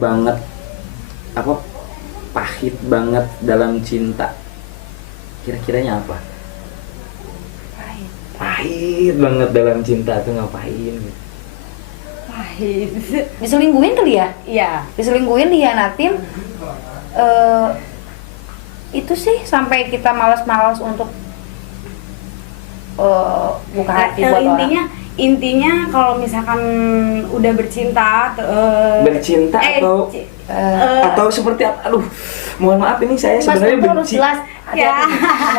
banget apa pahit banget dalam cinta, kira-kiranya apa? Pahit banget dalam cinta tuh ngapain gitu? Pahit. Diselingkuhin kali ya? Iya. Diselingkuhin, dihianatin. Itu sih sampai kita malas-malas untuk buka hati buat intinya kalau misalkan udah bercinta Bercinta atau seperti apa? Aduh, mohon maaf ini saya sebenarnya benci. Ya.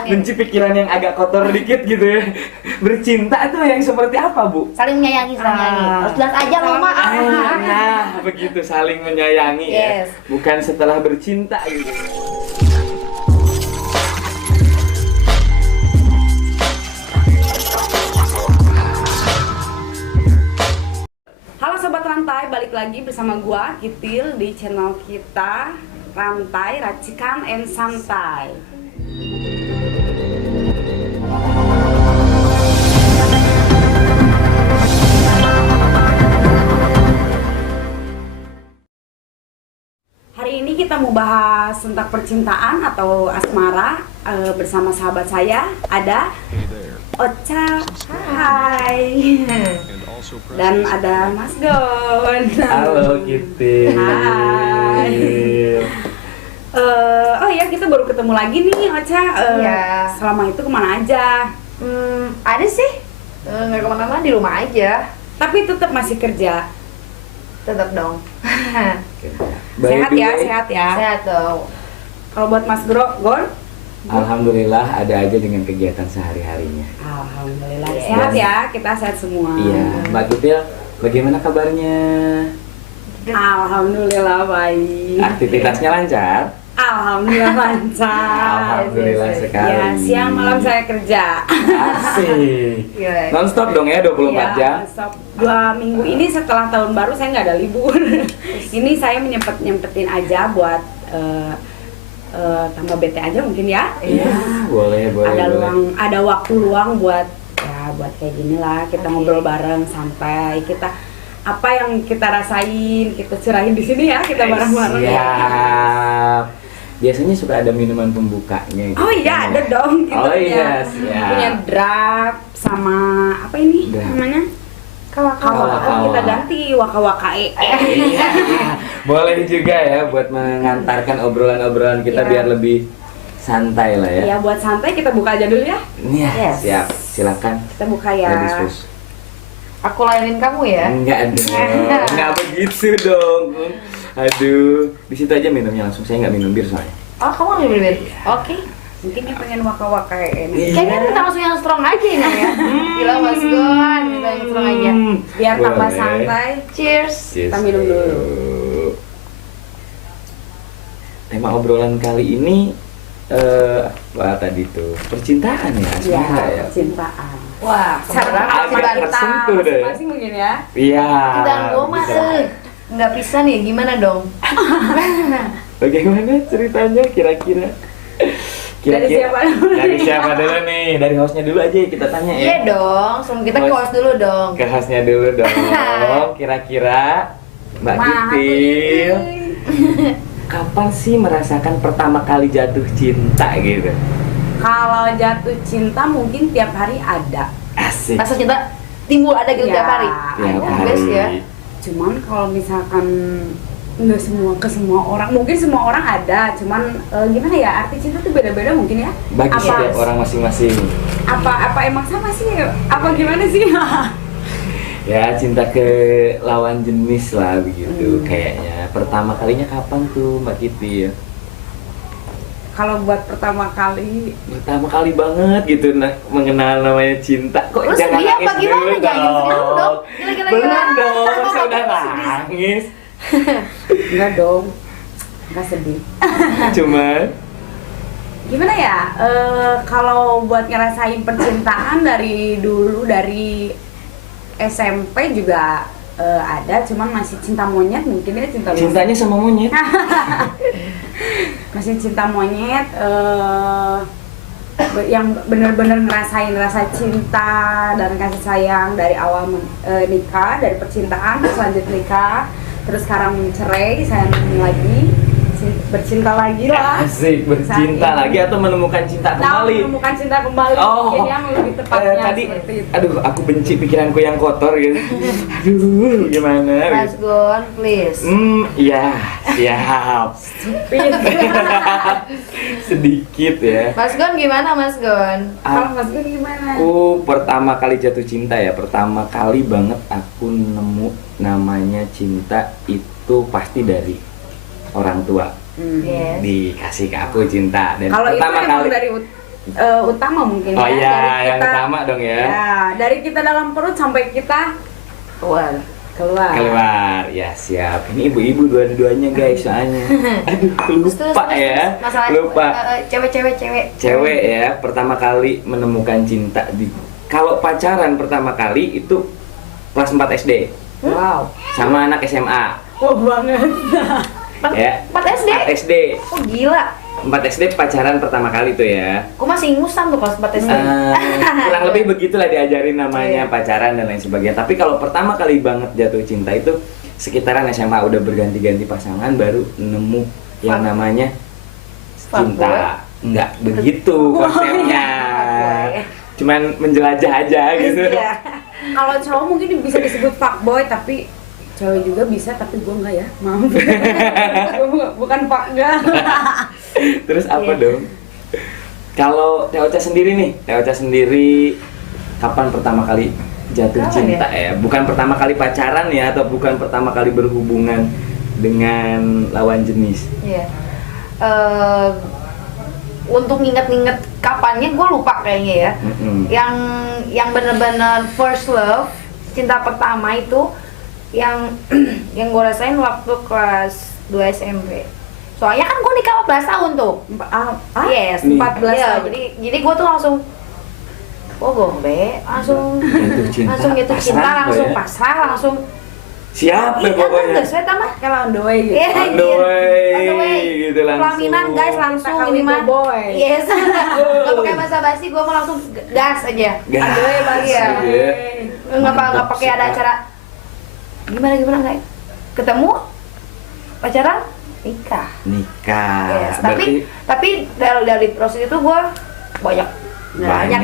Benci pikiran yang agak kotor dikit gitu ya. Bercinta tuh yang seperti apa, Bu? Saling menyayangi. Harus jelas aja loh, Mak. Nah, begitu, saling menyayangi. Yes. Ya. Bukan setelah bercinta gitu. Halo Sobat Rantai, balik lagi bersama gua Kitil di channel kita Rantai, Racikan and Santai. Hari ini kita mau bahas tentang percintaan atau asmara bersama sahabat saya ada Ocha, hai, dan ada Mas Gon. Halo Kitil. Hai. Oh ya, kita baru ketemu lagi nih Ocha. Iya. Selama itu kemana aja? Ada sih. Nggak kemana-mana, di rumah aja. Tapi tetap masih kerja. Tetap dong. Sehat ya, sehat ya. Sehat dong. Kalau buat Mas Gon? Alhamdulillah ada aja dengan kegiatan sehari-harinya. Alhamdulillah Yes. sehat ya, kita sehat semua. Iya, Mbak Kitil, bagaimana kabarnya? Alhamdulillah baik. Aktivitasnya lancar? Alhamdulillah lancar. Alhamdulillah Yes, yes, yes. sekali. Ya, siang malam saya kerja. Asik. Iya. Non-stop dong ya 24 jam? Stop. 2 minggu ini setelah tahun baru saya nggak ada libur. Ini saya nyempetin aja buat tambah bete aja mungkin ya. Iya, boleh. Ada waktu luang buat buat kayak gini lah, kita ngobrol bareng sampai kita apa yang kita rasain kita curahin di sini ya, kita bareng-bareng. Siap. Biasanya suka ada minuman pembukanya gitu. Oh iya, ada dong kita Oh iya, siap. punya drap sama apa ini Drap. namanya? Kawa. Kita ganti waka-wakae. Iya. Boleh juga ya buat mengantarkan obrolan-obrolan kita Iya. biar lebih santai lah ya. Ya buat santai kita buka aja dulu ya. Iya, Yes. siap. Silakan. Kita buka ya. Ladies first. Aku layanin kamu ya. Enggak dong. Enggak begitu dong. Aduh, di situ aja minumnya langsung. Saya nggak minum bir soalnya. Oh, kamu nggak minum bir? Oke. Mungkin dia pengen waka-wakae Iya. ini. Kayaknya kita langsung yang strong aja ini ya. Gila Mas Gon, kita yang strong aja. Biar tambah Boleh. santai. Cheers. Cheers. Kita minum dulu. Tema obrolan kali ini apa tadi tuh? Percintaan ya, asmara ya. Cintaan. Wah, Cara Agak cinta tersentuh deh. masing-masing mungkin ya. Iya. Cintaan gue mah bisa. nggak bisa nih, gimana dong? Bagaimana ceritanya kira-kira? Dari siapa dulu? Dari siapa dulu nih? Dari hostnya dulu aja kita tanya ya. Iya dong, sebelum kita ke host dulu dong. Ke hostnya dulu dong. Kira-kira Mbak Kitil, kapan sih merasakan pertama kali jatuh cinta gitu? Kalau jatuh cinta mungkin tiap hari ada. Asik. Rasa cinta timbul ada gitu Ya, tiap hari. Tiap Oh, hari. best ya. Cuman kalau misalkan nggak ke semua orang, mungkin semua orang ada. Cuman gimana ya, arti cinta tuh beda-beda mungkin ya. Bagi Apa- setiap orang masing-masing. Apa emang sama sih? Apa gimana sih? Ya, cinta ke lawan jenis lah begitu kayaknya. Pertama kalinya kapan tuh Mbak Kitil? Kalau buat pertama kali, Pertama kali banget gitu mengenal namanya cinta. Kok Lu jangan sedih apa nangis gimana? dulu Jangan sedih dong. Gila. Belum dong, masa udah Kok sedih? nangis. enggak dong, enggak sedih. Cuman Gimana ya? Kalau buat ngerasain percintaan dari dulu, dari SMP juga ada, cuman masih cinta monyet mungkin ya, cinta monyet. cintanya sama monyet. Masih cinta monyet, yang bener-bener ngerasain rasa cinta dan kasih sayang dari awal nikah, dari percintaan terus lanjut nikah, terus sekarang cerai, sayang lagi, bercinta lagi lah. Asik, bercinta Saat ini. lagi atau menemukan cinta kembali? Menemukan cinta kembali. Oh, Mungkin yang lebih tepatnya tadi, seperti itu. aduh, aku benci pikiranku yang kotor gitu. Aduh, gimana? Mas Gitu. Gon, please. Iya, siap. Sedikit ya. Mas Gon gimana Mas Gon? Kalau Mas Gun gimana? Aku pertama kali jatuh cinta ya, pertama kali banget aku nemu namanya cinta itu pasti dari orang tua. Yes. Dikasih ke aku cinta dan Kalau itu pertama emang kali dari utama mungkin Oh ya. iya, Dari yang utama dong ya. Ya, dari kita dalam perut sampai kita Keluar. Keluar, ya siap. Ini ibu-ibu dua-duanya guys soalnya. Aduh, lupa ya. Masalah Lupa. Cewek. Cewek ya, pertama kali menemukan cinta di. Kalau pacaran pertama kali itu kelas 4 SD wow. sama anak SMA. Wah banget. Ya. 4 SD? 4 SD. Oh gila. 4 SD pacaran pertama kali tuh ya. Gue masih ingusan tuh kelas 4 SD. Kurang lebih begitulah diajarin namanya Iya. pacaran dan lain sebagainya. Tapi kalau pertama kali banget jatuh cinta itu sekitaran SMA, udah berganti-ganti pasangan baru nemu yang namanya cinta. Enggak begitu konsepnya. Fuckboy. Cuman menjelajah aja gitu. Iya. Kalau cowok mungkin bisa disebut fuckboy, tapi cewek juga bisa, tapi gue enggak ya, maaf. Gue bukan fuckgirl. Terus apa Iya. dong? Kalau Teocha sendiri nih, Teocha sendiri kapan pertama kali jatuh Kapan cinta ya? Bukan pertama kali pacaran ya, atau bukan pertama kali berhubungan dengan lawan jenis? Iya. Untuk nginget-nginget kapannya gue lupa kayaknya ya. Mm-mm. Yang bener-bener first love, cinta pertama itu yang yang gue rasain waktu kelas 2 SMP. Soalnya kan gue nikah 14 tahun tuh. Yes, Nih. 14 Iya, tahun. jadi gue tuh langsung gombe, langsung Jatuh cinta, langsung gitu cinta, pasrah langsung lo ya? pasrah, langsung Siapa iya kan pokoknya? gak saya tamat. Kayak on the way gitu. Iya, On the anjir. way, On the way. gitu langsung. Pelaminan guys langsung Kita ini kawin mah. boy. Yes. Gak pakai basa-basi, gue mau langsung gas aja. Gas. On the way banget. Iya. Iya. Nggak Mantap pakai ada sih, acara gimana nggak ketemu pacaran nikah. Nikah. Yes. Berarti Tapi dari proses itu gue banyak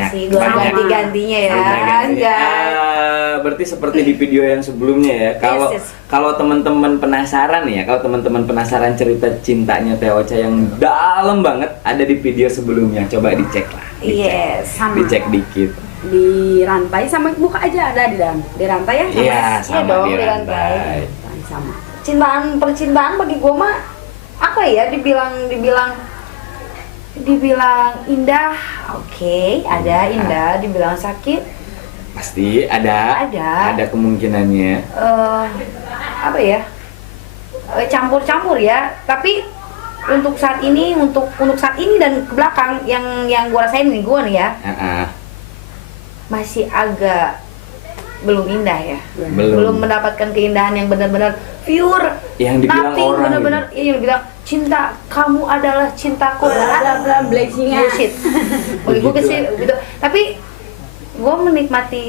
sih gue Banyak. ganti-gantinya ya. Ganti-ganti. Anjay. Berarti seperti di video yang sebelumnya ya. Kalau Yes, yes. kalau teman-teman penasaran ya, kalau teman-teman penasaran cerita cintanya Teocha yang dalam banget, ada di video sebelumnya. Coba dicek lah. Yes. Sama. Dicek dikit. Di rantai sama buka aja ada di dalam. Di rantai ya? Iya, Iya sama dong, di di rantai. Rantai sama. Percintaan bagi gue mah apa ya, dibilang indah, oke, ada indah, dibilang sakit, Pasti ada. Ada. Ada kemungkinannya. apa ya, campur-campur ya. Tapi untuk saat ini dan ke belakang yang gue rasain nih ya, Ah, masih agak belum indah ya. Belum mendapatkan keindahan yang benar-benar pure, Yang dibilang nothing, orang benar-benar yang dibilang cinta kamu adalah cintaku. Bla blessingnya. Bullshit. Bagi gue Begitu sih gitu. Tapi gue menikmati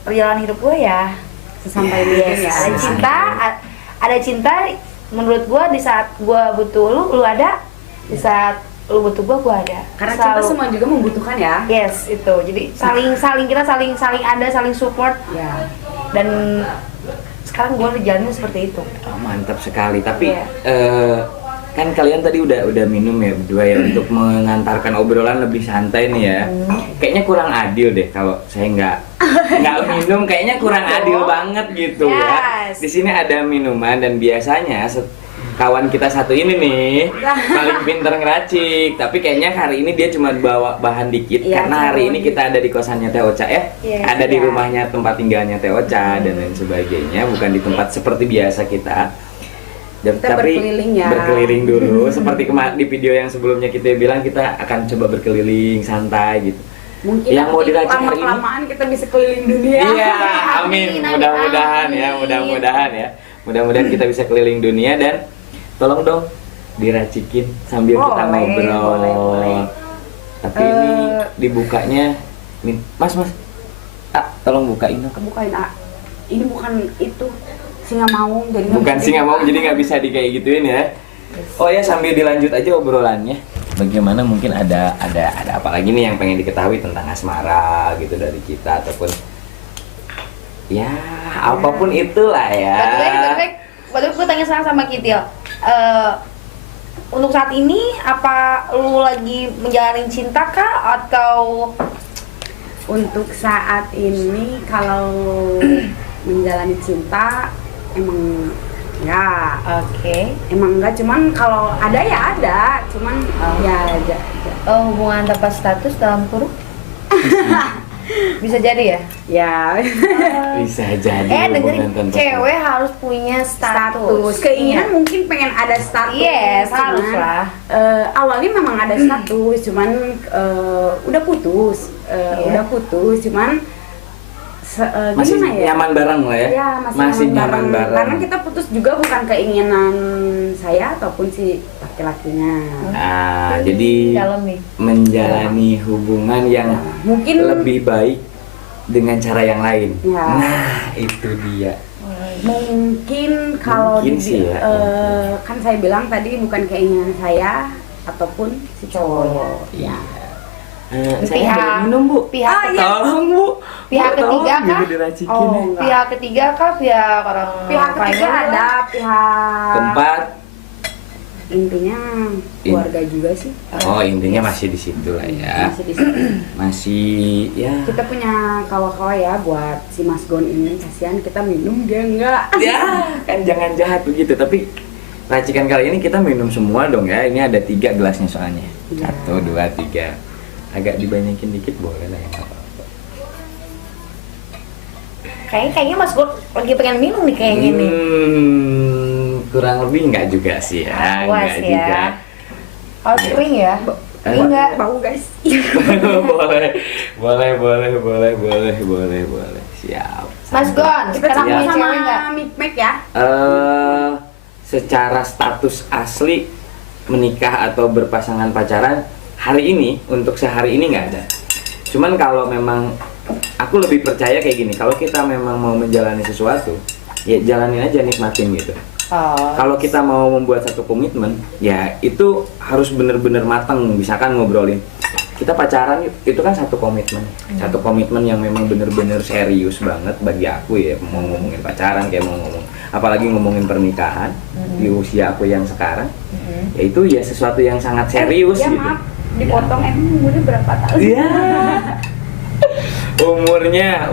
perjalanan hidup gue ya. Sampai Yes. ya. Ada cinta menurut gue di saat gue butuh lu ada, di saat lu butuh gue ada. Karena cinta Selalu. semua juga membutuhkan ya. Yes, itu. Jadi kita saling ada, saling support, Ya. dan sekarang gue jalanin seperti itu. Oh, mantap sekali. Tapi Iya. kan kalian tadi udah minum ya berdua ya untuk mengantarkan obrolan lebih santai nih ya. Kayaknya kurang adil deh kalau saya nggak minum. Kayaknya kurang adil banget gitu ya. Yes. Di sini ada minuman dan biasanya kawan kita satu ini nih paling pinter ngeracik. Tapi kayaknya hari ini dia cuma bawa bahan dikit Iya, karena hari cuma ini kita ada di kosannya Teocha ya. Yes, Ada di iya. rumahnya tempat tinggalnya Teocha dan lain sebagainya. Bukan di tempat seperti biasa kita. Kita berkeliling ya. Berkeliling dulu seperti di video yang sebelumnya kita bilang kita akan coba berkeliling santai gitu. Mungkin Yang mau diracik hari ini? lama-kelamaan kita bisa keliling dunia. Iya, amin. Mudah-mudahan ya, mudah-mudahan ya. Mudah-mudahan kita bisa keliling dunia dan tolong dong diracikin sambil kita Boleh, ngobrol. boleh. Tapi ini dibukanya Mas, tolong bukain dong. Kebukain, ini bukan itu singa mau jadi nggak Bukan bisa sih nggak mau, dibuka. jadi nggak bisa di kayak gituin ya. Oh ya, sambil dilanjut aja obrolannya. Bagaimana mungkin ada apa lagi nih yang pengen diketahui tentang asmara gitu dari kita ataupun ya apapun itulah ya. Baru gue tanya sekarang sama Kitil. Untuk saat ini apa lu lagi menjalani cinta kah atau Untuk saat ini kalau menjalani cinta emang ya oke. emang enggak, cuman kalau ada ya ada, cuman ya aja. Hubungan tanpa status dalam kurung? Bisa jadi ya? Ya Bisa jadi Dengerin, hubungan tanpa cewek harus punya status. status keinginan mungkin pengen ada status. Yes, cuman, harus lah. Awalnya memang ada status, cuman udah putus, cuman masih gimana ya? nyaman bareng lah ya. Ya, masih nyaman bareng. Karena kita putus juga bukan keinginan saya ataupun si laki-lakinya. Nah, jadi Dalam nih. menjalani hubungan yang Mungkin lebih baik dengan cara yang lain. Ya. Nah, itu dia. mungkin kalau Mungkin sih ya, kan saya bilang tadi bukan keinginan saya ataupun si cowok. Ya. Saya boleh minum, Bu. Pihak iya. Tolong, Bu. Pihak Bu, tolong, ketiga gitu kah? diracikin Oh, ya. enggak. Pihak ketiga kah? Pihak orang Pihak ketiga lain? ada, pihak Keempat. intinya keluarga juga sih. Oh, intinya masih di situ lah ya. Masih di situ. Masih ya. Kita punya kawa-kawa ya buat si Mas Gon ini, kasihan kita minum dia enggak. Ya, kan jangan jahat begitu. Tapi racikan kali ini kita minum semua dong ya. Ini ada 3 gelasnya soalnya. Iya. 1, 2, 3. Agak dibanyakin dikit boleh lah ya. Nggak apa-apa. Kayaknya Mas Gur lagi pengen minum nih kayaknya nih. Kurang lebih enggak juga sih ya. Puas Enggak ya. juga. Oh, kering ya? Ini enggak. Bau guys. boleh. Siap. Mas Gon, Kita sekarang campur punya sama cewek enggak? Mikmek ya. Secara status asli menikah atau berpasangan pacaran hari ini untuk sehari ini nggak ada. Cuman kalau memang aku lebih percaya kayak gini, kalau kita memang mau menjalani sesuatu, ya jalanin aja, nikmatin gitu. Oh. Kalau kita mau membuat satu komitmen, ya itu harus bener-bener matang. Misalkan ngobrolin, kita pacaran itu kan satu komitmen yang memang bener-bener serius banget bagi aku ya. Mau ngomongin pacaran kayak mau ngomong, apalagi ngomongin pernikahan di usia aku yang sekarang, ya itu ya sesuatu yang sangat serius Ya gitu. maaf, dipotong emang umurnya berapa tahun? Iya.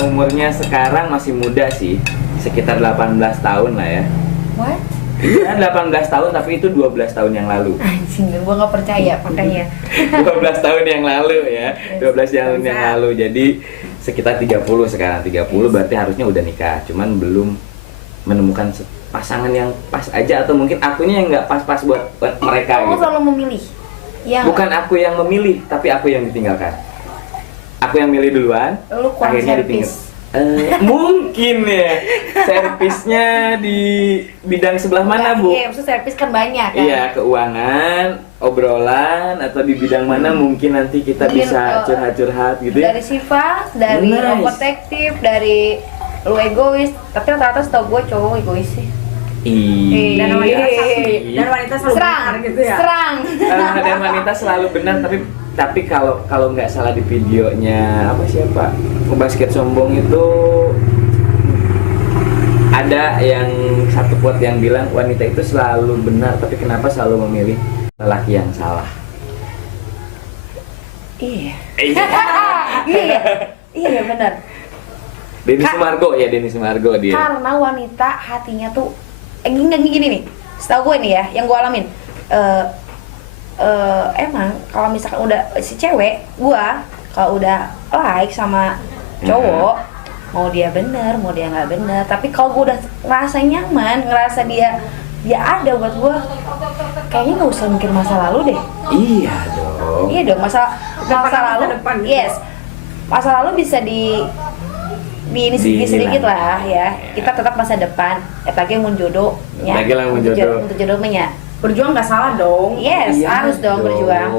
Umurnya sekarang masih muda sih, sekitar 18 tahun lah ya. What? Iya, 18 tahun tapi itu 12 tahun yang lalu. Anjing, gua nggak percaya makanya. 12 tahun yang lalu ya. 12 tahun yang lalu. Jadi sekitar 30 sekarang. 30 berarti harusnya udah nikah. Cuman belum menemukan pasangan yang pas aja, atau mungkin akunya yang nggak pas-pas buat mereka Kamu gitu. selalu memilih. Ya. Bukan aku yang memilih, tapi aku yang ditinggalkan. Aku yang milih duluan, Lu kurang akhirnya servis. ditinggal. Mungkin ya. Servisnya di bidang sebelah mana, Bu? Iya, maksud servis kan banyak kan. Iya, keuangan, obrolan, atau di bidang mana mungkin nanti kita Mungkin, bisa curhat-curhat gitu ya. Dari sifat, dari Nice. protektif, dari lu egois. Tapi rata-rata setahu gue cowok egois sih. Iya. Dan wanita selalu Serang, benar gitu ya. serang. Dan wanita selalu benar, tapi kalau nggak salah di videonya siapa basket sombong itu ada yang satu quote yang bilang wanita itu selalu benar, tapi kenapa selalu memilih lelaki yang salah. Iya. Iya. Iya benar. Denny Sumargo dia. Karena wanita hatinya tuh gini nih. Setahu gue nih ya, yang gue alamin. Emang kalau misalkan udah si cewek, gua kalau udah like sama cowok, mau dia bener, mau dia nggak bener, tapi kalau gua udah ngerasa nyaman, ngerasa dia ada buat gua, kayaknya nggak usah mikir masa lalu deh. Iya dong. Iya dong, masa lalu, depan gitu. yes, masa lalu bisa di ini sedikit lah ya. Kita tetap masa depan, apalagi yang mau jodoh, Apalagi yang mau jodoh. untuk jodohnya. berjuang nggak salah dong. Yes, harus dong berjuang.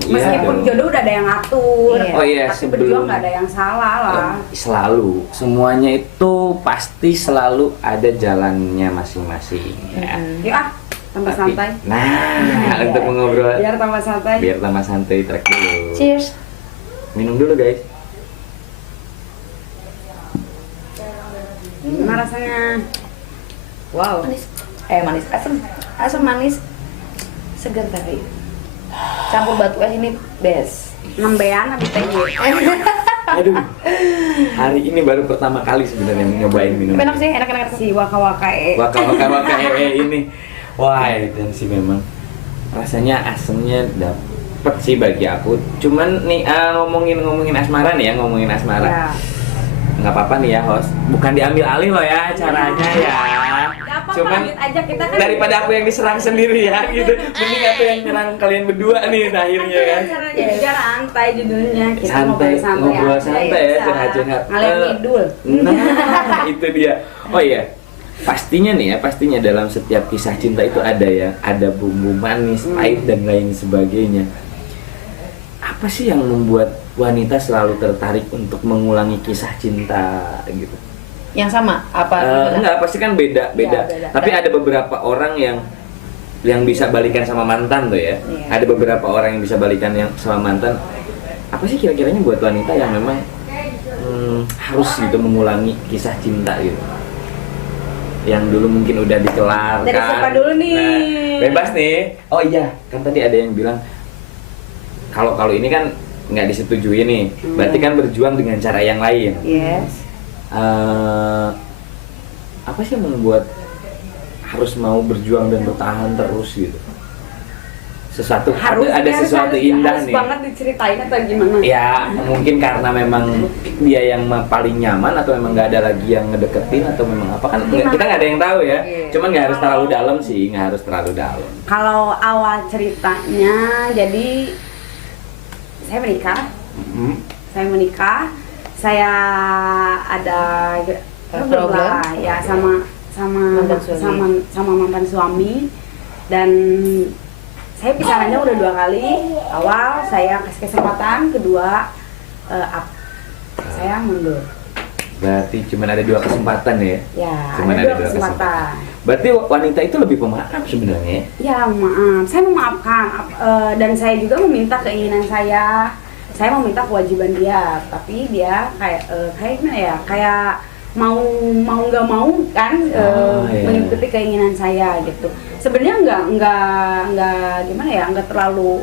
Iya Meskipun dong. jodoh udah ada yang ngatur, Iya. Oh iya, tapi berjuang nggak ada yang salah lah. Selalu semuanya itu pasti selalu ada jalannya masing-masing ya. Yuk ah, tambah Tapi- santai. Nah, untuk mengobrol Biar tambah santai. biar tambah santai track dulu. Cheers. Minum dulu guys. Gimana rasanya? Wow. Manis. Manis. Asam manis. Segar tapi. Campur batu es ini best. Nembean habis teh. Aduh, hari ini baru pertama kali sebenarnya nyobain minum. Enak sih, enak-enak. Si waka-waka Waka ini. Wah, dan sih memang rasanya asemnya dapet sih bagi aku. Cuman nih ngomongin asmara nih ya, ngomongin asmara. Ya. Nggak apa-apa nih ya host, bukan diambil alih loh ya acaranya ya. Gak apa-apa, Cuman lanjut aja kita kan. daripada aku yang diserang sendiri ya gitu, mending aku yang nyerang kalian berdua nih akhirnya kan. Caranya juga santai judulnya. Kita Santai, ngobrol aja, santai ya, bisa. curhat-curhat. Ngalem ngidul. Nah, itu dia. Oh iya, pastinya nih ya, pastinya dalam setiap kisah cinta itu ada bumbu manis, pahit dan lain sebagainya. Apa sih yang membuat wanita selalu tertarik untuk mengulangi kisah cinta gitu? Yang sama apa? Enggak, pasti kan beda. Beda. Tapi ada beberapa orang yang bisa balikan sama mantan tuh ya. Iya. Ada beberapa orang yang bisa balikan yang sama mantan. Apa sih kira-kiranya buat wanita yang memang harus gitu mengulangi kisah cinta gitu? Yang dulu mungkin udah dikelar Dari kan. siapa dulu nih? Nah, bebas nih. Oh iya, kan tadi ada yang bilang kalau ini kan nggak disetujui nih. Berarti kan berjuang dengan cara yang lain. Yes. Apa sih yang membuat harus mau berjuang dan bertahan terus gitu? Sesuatu ada sesuatu indah harus nih. banget diceritain atau gimana? Ya mungkin karena memang dia yang paling nyaman atau memang nggak ada lagi yang ngedeketin atau memang apa kan kita nggak ada yang tahu ya. Iya. Cuman nggak harus terlalu dalam sih, nggak harus terlalu dalam. Kalau awal ceritanya, jadi saya menikah. Saya ada problem lah ya sama mantan suami, dan saya pisahannya udah 2 kali. Awal saya kasih kesempatan, kedua saya mundur. Berarti cuma ada 2 kesempatan ya? Ya, Cuman ada ada 2 dua kesempatan. Berarti wanita itu lebih pemaaf sebenarnya. Ya maaf, saya memaafkan dan saya juga meminta keinginan saya. Saya meminta kewajiban dia, tapi dia kayak gimana ya? Kayak mau nggak mau kan iya. mengikuti keinginan saya gitu. Sebenarnya nggak gimana ya? Nggak terlalu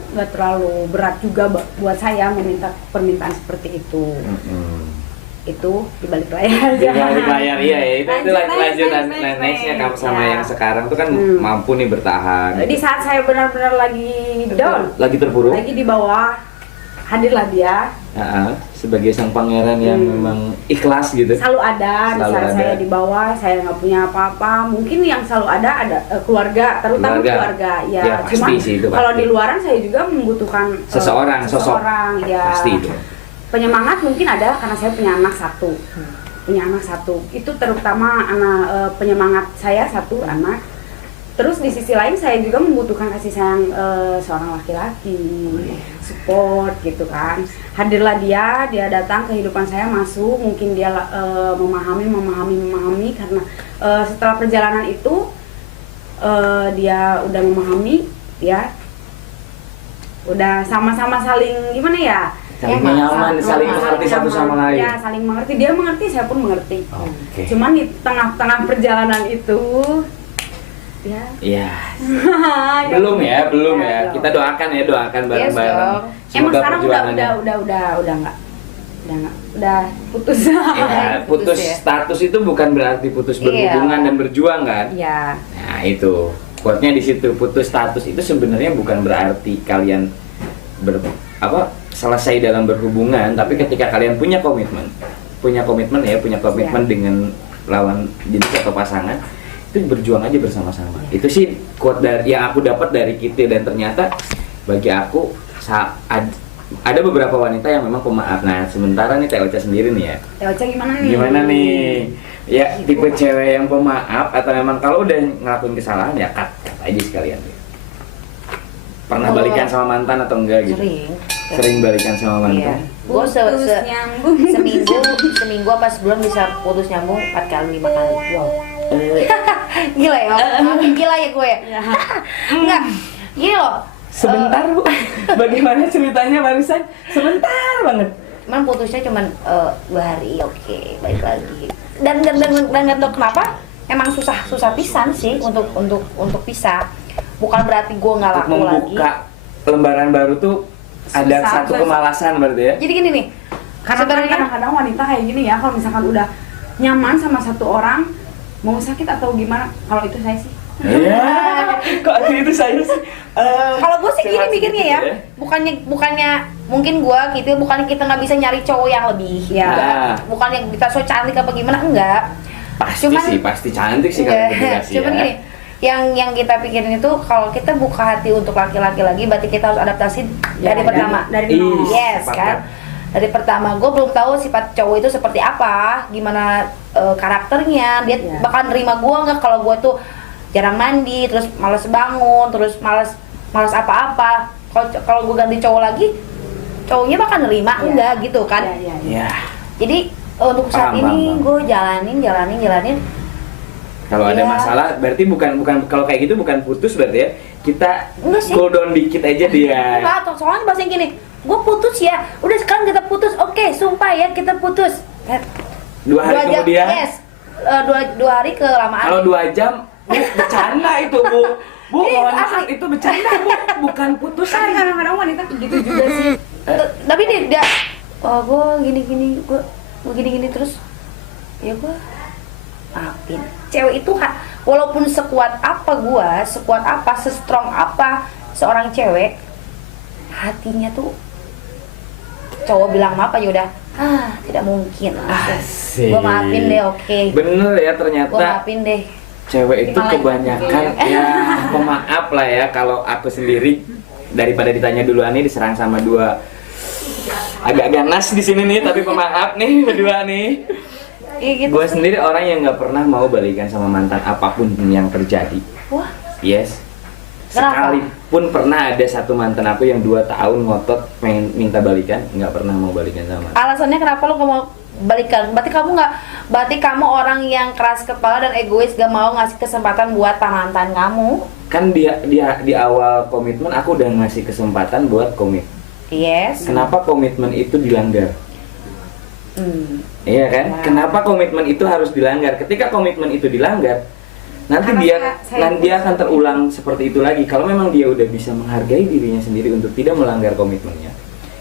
berat juga buat saya meminta permintaan seperti itu. Itu di balik layar aja. Di balik layar iya ya. Itu lanjutan next. nextnya kamu sama Ya. yang sekarang tuh kan mampu nih bertahan. Di saat saya benar-benar lagi down, Lagi terpuruk. lagi di bawah, hadirlah dia. Sebagai sang pangeran yang memang ikhlas gitu. Selalu ada di Selalu saat ada. saya di bawah, saya nggak punya apa-apa. Mungkin yang selalu ada keluarga, terutama keluarga. Ya, Ya, pasti cuma sih, itu kalau pasti. di luaran saya juga membutuhkan Seseorang, sosok. ya. Pasti itu. Penyemangat mungkin ada karena saya punya anak satu. Itu terutama anak penyemangat saya satu anak. Terus di sisi lain saya juga membutuhkan kasih sayang seorang laki-laki, support gitu kan. Hadirlah dia datang kehidupan saya, masuk, mungkin dia memahami karena setelah perjalanan itu dia udah memahami ya. Udah sama-sama saling gimana ya? Saling nyaman, saling mengerti satu sama lain. Ya, saling mengerti. Dia mengerti, saya pun mengerti. Oke. Cuman di tengah-tengah perjalanan itu ya Iya. Belum ya. belum. Kita doakan bareng-bareng. dong. Emang sekarang perjuangannya. udah putus. Ya, putus ya. status itu bukan berarti putus Iya. berhubungan dan berjuang kan? Ya. Nah itu quote-nya di situ, putus status itu sebenarnya bukan berarti kalian selesai dalam berhubungan, tapi ketika kalian punya komitmen dengan lawan jenis atau pasangan, itu berjuang aja bersama-sama. Itu sih quote yang aku dapat dari Kitty, dan ternyata bagi aku ada beberapa wanita yang memang pemaaf. Nah sementara nih Teh Ocha sendiri nih ya. Teh Ocha gimana nih? Gimana nih? Ya tipe cewek yang pemaaf atau memang kalau udah ngelakuin kesalahan ya cut aja sekalian. Pernah Oh. balikan sama mantan atau enggak gitu? Sering balikan sama Iya. mantan? Gue Putus nyambung. seminggu apa sebulan bisa putus nyambung 4 kali 5 kali. Wow. Gila ya, makin gila ya gue. Enggak, gini loh. Sebentar Bu, bagaimana ceritanya barusan? Sebentar banget. Cuman putusnya cuman 2 hari, oke, balik lagi. Dan nggak tahu kenapa, emang susah pisan sih untuk pisah. Bukan berarti gue nggak Untuk laku lagi. membuka lembaran baru tuh ada Susah, satu susah. kemalasan berarti ya? Jadi gini nih, Karena sebenarnya kadang-kadang wanita kayak gini ya, kalau misalkan udah nyaman sama satu orang, mau sakit atau gimana, kalau itu saya sih. Iya, kok itu saya sih? kalau gue sih gini Sehat mikirnya gitu ya, bukannya mungkin gue gitu, bukannya kita nggak bisa nyari cowok yang lebih, Ya. enggak. Bukannya kita so cantik apa gimana, enggak. Pasti sih, pasti cantik sih kalau Enggak. berdurasi Cuman ya. gini, yang kita pikirin itu kalau kita buka hati untuk laki-laki lagi, berarti kita harus adaptasi Ya, dari pertama. dari Ih, nol. Yes sepakat. kan. Dari pertama gue belum tahu sifat cowok itu seperti apa, gimana karakternya, dia Ya. bakal nerima gue nggak kalau gue tuh jarang mandi, terus malas bangun, terus malas apa-apa. Kalau gue ganti cowok lagi, cowoknya bakal nerima Ya. enggak gitu kan. Iya, iya, iya. Ya, Jadi untuk saat Paham, ini paham. gue jalanin. kalau ada Ya. masalah berarti bukan kalau kayak gitu bukan putus berarti ya. Kita Enggak sih. cool down dikit aja dia. Enggak, soalnya bahasa yang gini, gue putus ya, udah sekarang kita putus, oke, sumpah ya kita putus. 2 hari Jam, kemudian. yes, dua hari kelamaan. Kalau 2 jam, Bu, bercanda itu Bu. Bu, Ini mohon maaf asli. itu bercanda Bu, bukan Tapi putusan. kadang-kadang wanita gitu juga sih. Tapi dia gue gini gue gini terus, ya gue maafin. Cewek itu walaupun sekuat apa sestrong apa seorang cewek, hatinya tuh cowok bilang maaf aja udah, tidak mungkin. Asik. Gue maafin deh, oke. Bener ya Gue ternyata maafin deh. cewek itu Malah- kebanyakan ya pemaaf lah ya. Kalau aku sendiri daripada ditanya duluan nih diserang sama 2 agak ganas di sini nih, tapi pemaaf nih berdua nih. Iya gitu. Gue sendiri orang yang nggak pernah mau balikan sama mantan apapun yang terjadi. Wah, Yes. Kenapa? Sekalipun pernah ada satu mantan aku yang 2 tahun ngotot pengen minta balikan, nggak pernah mau balikan sama mantan. alasannya kenapa lo gak mau balikan? Berarti kamu orang yang keras kepala dan egois, gak mau ngasih kesempatan buat mantan kamu. Kan dia di awal komitmen aku udah ngasih kesempatan buat komit. Yes. Kenapa komitmen itu dilanggar? Iya kan? Ya. Kenapa komitmen itu harus dilanggar? Ketika komitmen itu dilanggar, nanti Karena dia akan terulang seperti itu lagi. Kalau memang dia udah bisa menghargai dirinya sendiri untuk tidak melanggar komitmennya,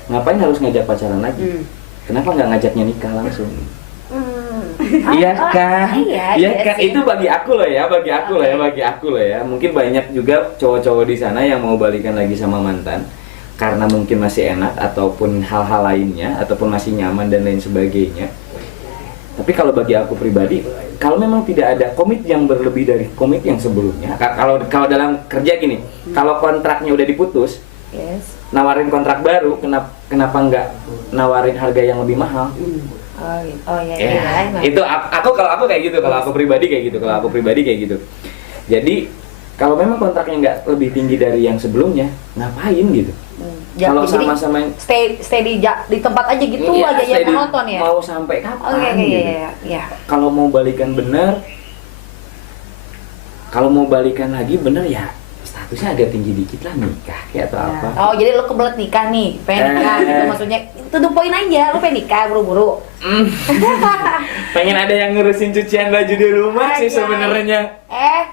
ngapain harus ngajak pacaran lagi? Kenapa nggak ngajaknya nikah langsung? Iya kan? Iya kan? sih. Itu bagi aku loh ya, bagi aku loh ya. Mungkin banyak juga cowok-cowok di sana yang mau balikan lagi sama mantan karena mungkin masih enak ataupun hal-hal lainnya ataupun masih nyaman dan lain sebagainya. Tapi kalau bagi aku pribadi, kalau memang tidak ada komit yang berlebih dari komit yang sebelumnya, kalau dalam kerja gini, kalau kontraknya udah diputus, Yes. nawarin kontrak baru, kenapa nggak nawarin harga yang lebih mahal? Oh iya, Ya, emang. itu kalau aku kayak gitu, kalau aku pribadi kayak gitu. Jadi kalau memang kontraknya nggak lebih tinggi dari yang sebelumnya, ngapain gitu? Kalau Jadi sama-sama stay di tempat aja gitu Iya, aja stay ya di- monoton ya. Mau sampai kapan? Oke, gitu. iya. Kalau mau balikan bener, kalau mau balikan lagi bener ya statusnya agak tinggi dikit lah, nikah kayak atau Ya. apa. Oh, jadi lo kebelet nikah nih, pengen nikah gitu maksudnya. To the point aja, lo pengen nikah buru-buru. Pengen ada yang ngurusin cucian baju di rumah sih Aja. sebenarnya.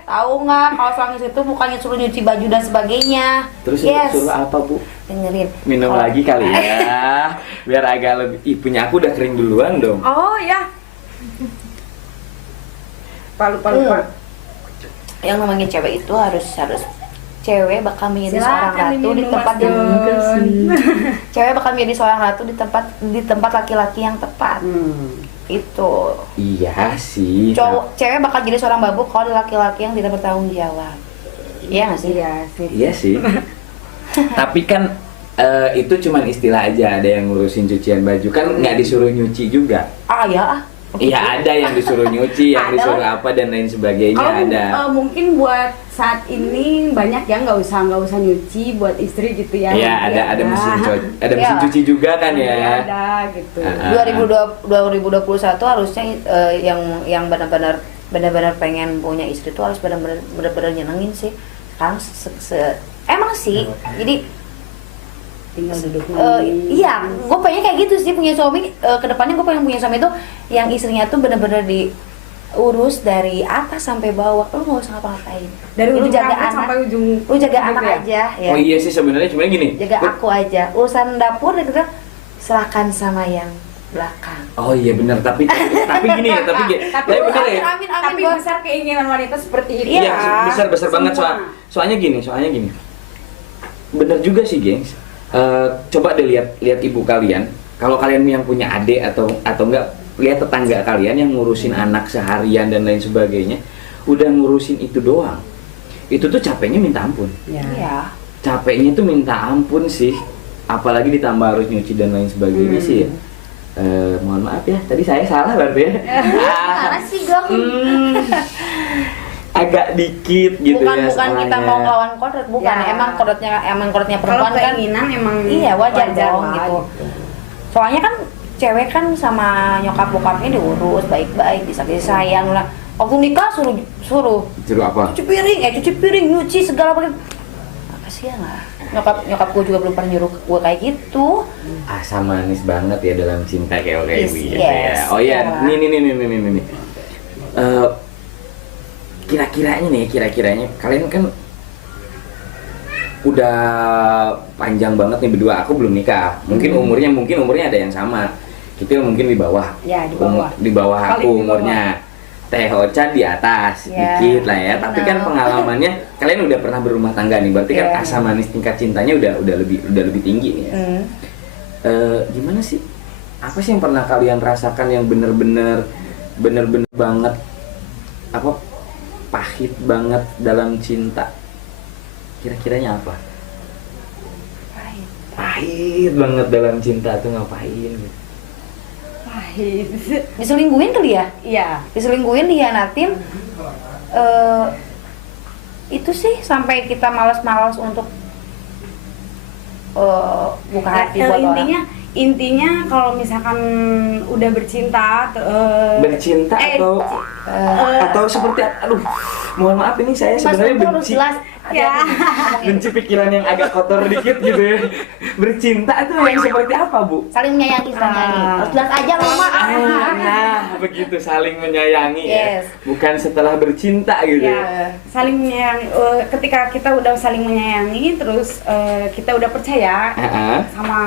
Tahu nggak kalau suami itu bukannya suruh nyuci baju dan sebagainya. Terus yes. suruh apa Bu? Dengerin. Minum Oh. lagi kali ya, biar agak lebih. Ih, punya aku udah kering duluan dong. Oh ya. Lupa. Yang namanya cewek itu harus cewek bakal menjadi seorang Silakan ratu di diminum, tempat Mas Don. cewek bakal menjadi seorang ratu di tempat laki-laki yang tepat. Itu. Iya sih. Cewek bakal jadi seorang babu kalau ada laki-laki yang tidak bertanggung jawab. Iya nggak sih? Iya sih. Iya sih. Tapi kan itu cuman istilah aja, ada yang ngurusin cucian baju kan nggak disuruh nyuci juga. Ah ya, Iya ada yang disuruh nyuci, yang Ada disuruh lah. apa dan lain sebagainya Kalau ada. mungkin buat saat ini banyak yang nggak usah nyuci buat istri gitu ya. Iya Nanti ada mesin ada Iya. mesin cuci juga kan Iya, ya. ada gitu. 2021 harusnya yang benar-benar pengen punya istri tuh harus benar-benar nyenengin sih. Sekarang emang sih. Jadi Tinggal duduk iya, gue pengen kayak gitu sih punya suami. Kedepannya gue pengen punya suami tuh yang istrinya tuh benar-benar diurus dari atas sampai bawah. Lu nggak usah ngapa-ngapain. dari lu ujung jaga rambut anak, sampai ujung lu jaga hidup anak ya? aja ya. Oh iya sih sebenarnya cuma gini. Jaga aku aja. Urusan dapur gitu serahkan sama yang belakang. Oh iya benar tapi gini ya tapi benar ya. Amin, Tapi bos. besar keinginan wanita seperti itu. Iya. Iya besar banget Semua. soalnya gini. Bener juga sih gengs. Coba deh lihat ibu kalian. Kalau kalian yang punya adik atau enggak lihat tetangga kalian yang ngurusin anak seharian dan lain sebagainya, udah ngurusin itu doang. Itu tuh capeknya minta ampun. Ya. Iya. Capeknya tuh minta ampun sih. Apalagi ditambah harus nyuci dan lain sebagainya sih ya. Mohon maaf ya, tadi saya salah berarti ya. Mana sih Gong? Agak dikit gitu bukan ya. bukan kita salahnya. mau ngelawan kodrat, bukan. Ya. Emang kodratnya Kalau perempuan kan. keinginan emang Iya wajar dong lah, gitu. Soalnya kan cewek kan sama nyokap bokapnya diurus baik-baik, disayang lah. Waktu nikah suruh Suruh apa? cuci piring, nyuci segala macam. Kasihan lah. Nyokap gue juga belum pernah nyuruh gue kayak gitu. Asam manis banget ya dalam cinta kayak Yes, gitu yes. ya. Oh iya, Iya. nih. Kira-kiranya kalian kan udah panjang banget nih berdua. Aku belum nikah. Mungkin umurnya ada yang sama. Kita mungkin di bawah. Ya, di bawah. Di bawah Paling aku di bawah. umurnya. Teh Ocha di atas Ya, dikit lah ya. Tapi kan kenal. pengalamannya kalian udah pernah berumah tangga nih. Berarti kan Ya. asam manis tingkat cintanya udah lebih tinggi nih ya. Gimana sih? Apa sih yang pernah kalian rasakan yang bener-bener banget apa pahit banget dalam cinta? Kira-kiranya apa? Pahit banget dalam cinta tuh ngapain gitu? Pahit. Diselingkuhin kali ya? Iya. Diselingkuhin, dihianatin. Itu sih sampai kita malas-malas untuk buka hati buat orang. Intinya kalau misalkan udah bercinta Bercinta atau seperti aduh, mohon maaf ini saya Mas, sebenarnya itu harus benci. jelas. Ya. Benci pikiran yang agak kotor dikit gitu ya. Bercinta tuh yang seperti apa, Bu? Saling menyayangi. Harus jelas aja lo maaf. Nah, begitu saling menyayangi ya. Yes. Bukan setelah bercinta gitu. Ya, saling menyayangi. Ketika kita udah saling menyayangi, terus kita udah percaya Heeh. sama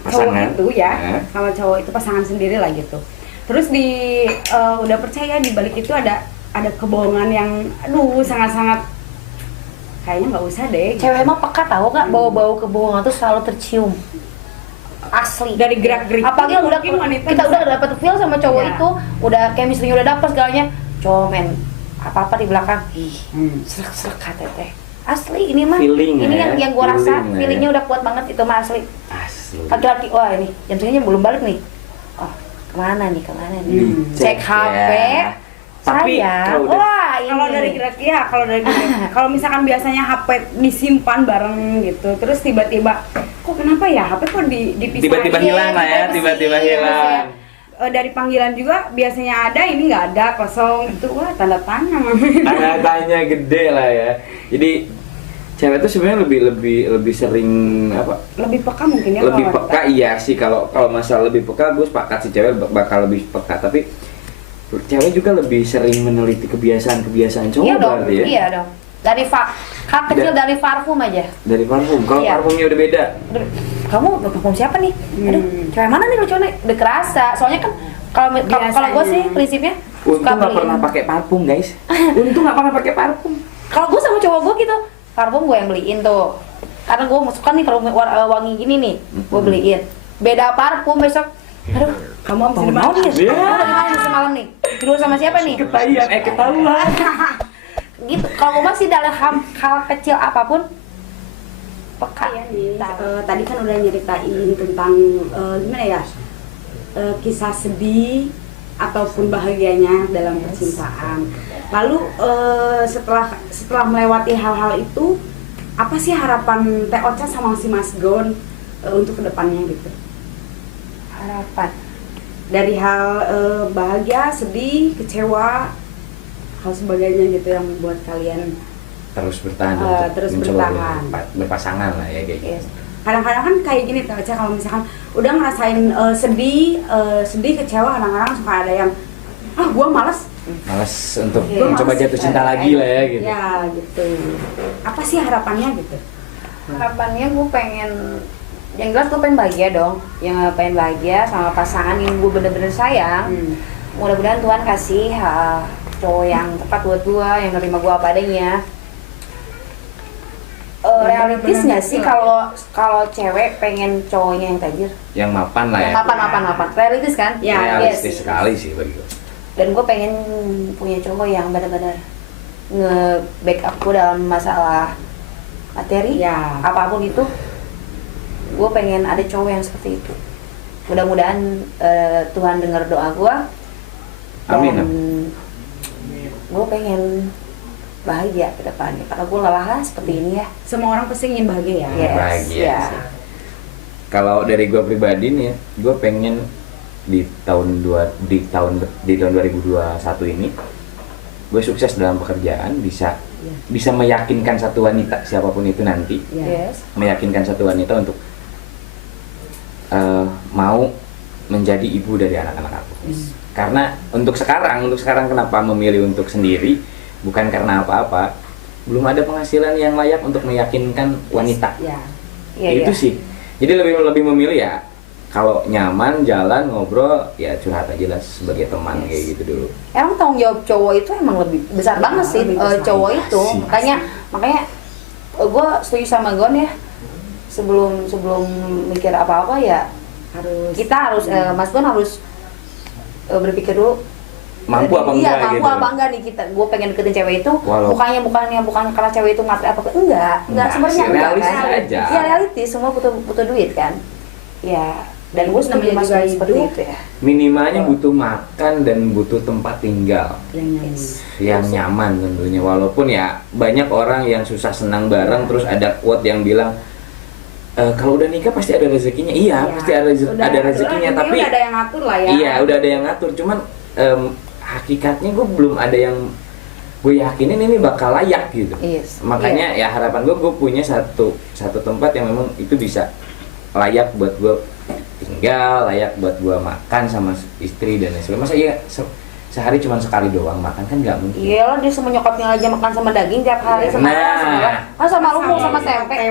Pasangan. cowok itu ya, Heeh. sama cowok itu pasangan sendiri lah gitu. Terus udah percaya di balik itu ada kebohongan yang, aduh sangat-sangat kayaknya nggak usah deh. Cewek emang peka tahu nggak bau-bau kebohongan tuh selalu tercium. Asli. Dari gerak-gerik. Apalagi udah Mungkin wanita kita bisa- udah dapet feel sama cowok Ya. itu, udah chemistry-nya udah dapet segalanya. Cowok men apa-apa di belakang, serak-serak kata teh. Asli ini mah. Feeling ini ya, yang gua rasa feeling lah ya. feelingnya udah kuat banget itu mah asli. Asli. Laki-laki, wah ini jam segini belum balik nih. Oh, kemana nih? Cek Dicek HP. ya. Tapi Sayang. kalau udah- Wah, ini. Kalau dari gerak, kalau misalkan biasanya HP disimpan bareng gitu, terus tiba-tiba kok kenapa ya HP kok dipisahin? Tiba-tiba hilang lah ya, tiba-tiba hilang. Dari panggilan juga biasanya ada, ini nggak ada, kosong itu, wah tanda tanya mami. Tanda tanya gede lah ya. Jadi cewek tuh sebenarnya lebih sering apa? Lebih peka mungkin ya. Lebih kalau peka iya sih kalau masalah lebih peka gue sepakat sih cewek bakal lebih peka tapi cewek juga lebih sering meneliti kebiasaan cowok Iya dong, berarti ya. iya dong. Dari hal kecil dari parfum aja. Dari parfum. Kalau Iya. parfumnya udah beda. Kamu parfum siapa nih? Aduh, cewek mana nih lu cowok nih? Udah kerasa. Soalnya kan kalau gue sih Biasanya. prinsipnya Untung nggak beliin. pernah pakai parfum guys. Untung nggak pernah pakai parfum. Kalau gue sama cowok gue gitu, parfum gue yang beliin tuh. Karena gue suka nih kalau wangi gini nih, gue beliin. Beda parfum besok. Aduh, kamu habis bangun di mau mana? nih. Iya. Kamu dari mana nih semalam nih? Tidur sama siapa nih? Ketahuan. Gitu. Kalau gue masih dalam hal kecil apapun peka. Iya nih, tadi kan udah nyeritain tentang gimana ya, kisah sedih, ataupun bahagianya dalam percintaan. Lalu setelah melewati hal-hal itu, apa sih harapan Teh Ocha sama si Mas Gon untuk kedepannya gitu? Harapan Dari hal bahagia, sedih, kecewa, hal sebagainya gitu yang membuat kalian terus bertahan terus mencoba bertahan. berpasangan lah ya kayak gitu. yes. Kadang-kadang kan kayak gini Teh Ocha, kalau misalkan udah ngerasain sedih, kecewa, kadang-kadang suka ada yang gua malas Males untuk Iya. mencoba Males jatuh cinta lagi lah ya gitu. ya gitu. Apa sih harapannya gitu? Harapannya gue pengen, yang jelas gue pengen bahagia dong, yang pengen bahagia sama pasangan yang gue bener-bener sayang. Mudah-mudahan Tuhan kasih cowok yang tepat buat gue, yang nerima gue apa adanya. Realistis nggak sih kalau cewek pengen cowoknya yang tajir? Yang mapan lah ya. Yang mapan. Realistis kan? Ya, Realistis sekali sih bagi gue. Dan gue pengen punya cowok yang benar-benar nge-backup gue dalam masalah materi, Ya. apapun itu. Gue pengen ada cowok yang seperti itu. Mudah-mudahan Tuhan dengar doa gue. Amin. Gue pengen bahagia ke depannya, karena gue lelah seperti ini ya. Semua orang pasti ingin bahagia ya. Yes, Bahagia ya. sih. Kalau dari gue pribadi nih, gue pengen di tahun 2021 ini gue sukses dalam pekerjaan, bisa meyakinkan satu wanita siapapun itu nanti, Ya. Yes. meyakinkan satu wanita untuk mau menjadi ibu dari anak-anak aku. Karena untuk sekarang kenapa memilih untuk sendiri, bukan karena apa-apa, belum ada penghasilan yang layak untuk meyakinkan wanita. Ya. Iya, Itu iya. sih. Jadi lebih memilih ya kalau nyaman jalan ngobrol ya curhat aja lah sebagai teman kayak gitu dulu. Emang tanggung jawab cowok itu emang lebih besar banget sih, lebih besar. cowok itu. Pasti. Makanya gue setuju sama Gon ya. Sebelum mikir apa-apa ya kita harus Mas Gon harus berpikir dulu Mampu apa iya, enggak mampu gitu. apa enggak nih kita. Gue pengen deketin cewek itu Walau- bukan karena cewek itu materi apa enggak Enggak sebenarnya sih, enggak realistis kan. aja. Iya, realistis, semua butuh duit kan. Ya, dan gue setuju Namanya Mas juga Gon seperti hidup. itu ya. Minimalnya butuh makan dan butuh tempat tinggal Yang nyaman. yang nyaman tentunya. Walaupun ya banyak orang yang susah senang bareng, terus ada quote yang bilang kalau udah nikah pasti ada rezekinya. Iya, Ya. pasti ada ada rezekinya, Intinya tapi udah ada yang ngatur lah ya. iya udah ada yang ngatur. Cuman hakikatnya gue belum ada yang gue yakinin ini bakal layak gitu. Yes. Makanya ya harapan gue punya satu tempat yang memang itu bisa layak buat gue tinggal, layak buat gue makan sama istri dan lain sebagainya. Masa iya sehari cuma sekali doang makan kan nggak mungkin. Iya lah, dia sama nyokapnya aja makan sama daging tiap hari sama Nah. sama lumung sama tempe.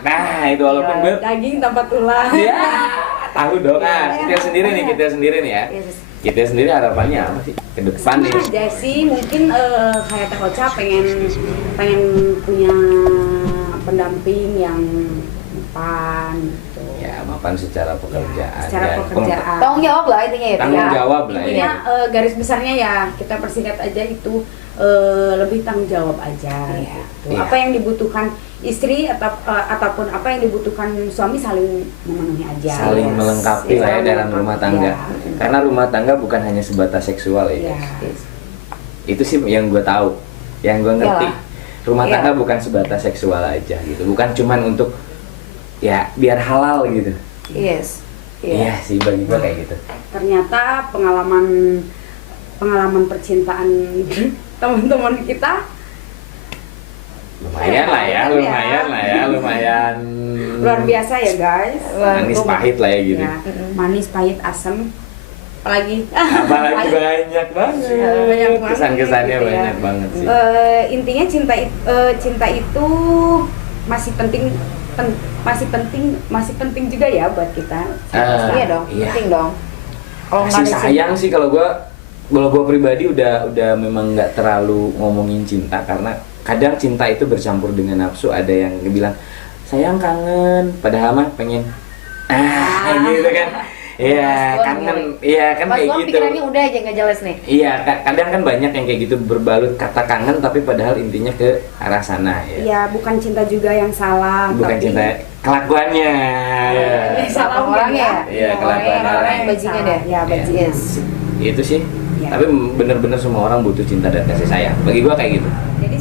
Nah itu walaupun gue Daging tanpa tulang. ya tahu dong. Kita sendiri nih ya. Yes. Kita sendiri harapannya apa sih ke depan nih? Sama aja sih, mungkin kayak Teh Ocha pengen punya pendamping yang mapan gitu. Ya mapan secara pekerjaan. secara dan pekerjaan. Tanggung jawab lah intinya ya. Tanggung Tia. jawab lah ya. Intinya garis besarnya ya kita persingkat aja itu lebih tanggung jawab aja. Iya. Gitu. Iya. Apa yang dibutuhkan istri ataupun apa yang dibutuhkan suami saling memenuhi aja. Saling Yes. melengkapi lah ya dalam rumah tangga. Iya. Karena rumah tangga bukan hanya sebatas seksual ya. Iya. Yes. Itu sih yang gue tahu, yang gue ngerti. Iyalah. Rumah Iya. tangga bukan sebatas seksual aja gitu, bukan cuman untuk ya biar halal gitu. Yes. Iya sih bagi gue kayak gitu. Ternyata pengalaman percintaan teman-teman kita Lumayan lah ya, lumayan. luar biasa ya guys. Manis pahit lah ya gitu. Ya, manis pahit asam apalagi Apalagi banyak banget. Banyak banget Kesan-kesannya gitu ya. banyak banget sih. Intinya cinta itu masih penting juga ya buat kita. Iya dong, Iya. penting dong. Kalau nggak Masih ada sayang sih kalau gue pribadi udah memang nggak terlalu ngomongin cinta, karena kadang cinta itu bercampur dengan nafsu. Ada yang bilang sayang kangen, padahal mah pengen gitu kan. Iya, Mas Gon kangen. gimana? Iya kan Mas kayak Gon gitu. pikirannya udah aja nggak jelas nih. Iya, kadang kan banyak yang kayak gitu berbalut kata kangen tapi padahal intinya ke arah sana ya. Ya bukan cinta juga yang salah, Bukan tapi cinta, kelakuannya. Salah Orangnya ya? Iya, kelakuan orang yang orang. bajingan ya? Ya bajingan. Yes. itu sih. Iya. Tapi bener-bener semua orang butuh cinta dan kasih sayang. Bagi gua kayak gitu. Jadi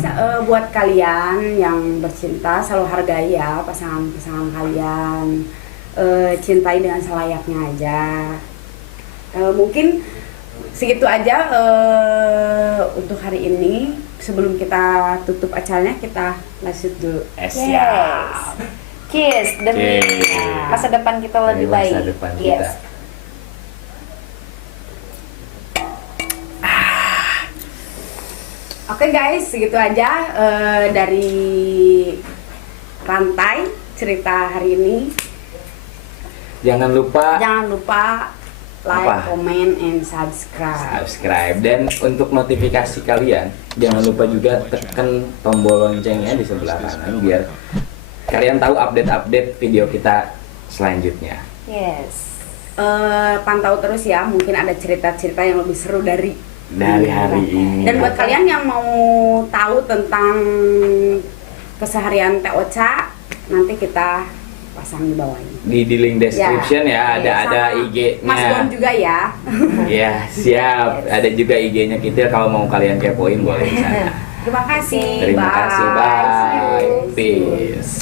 buat kalian yang bercinta selalu hargai ya pasangan-pasangan kalian. Cintai dengan selayaknya aja. Mungkin segitu aja untuk hari ini. Sebelum kita tutup acaranya, kita lanjut dulu. Siap. Cheers demi Cheers. masa depan kita lebih Demi baik. masa depan kita. Yes. Oke guys, segitu aja dari rantai cerita hari ini. Jangan lupa Jangan lupa like, Apa? comment, and subscribe. subscribe, dan untuk notifikasi kalian jangan lupa juga tekan tombol loncengnya di sebelah kanan biar kalian tahu update-update video kita selanjutnya. Yes. Pantau terus ya, mungkin ada cerita-cerita yang lebih seru dari Hari ini. Dan buat kalian yang mau tahu tentang keseharian Teh Ocha, nanti kita pasang di bawah ini. Di link description ya, ada Sama IG-nya. Mas Don juga ya. Ya, siap. Ada juga IG-nya kita kalau mau kalian kepoin boleh di sana. Terima kasih. Terima kasih, See bye. you. Peace.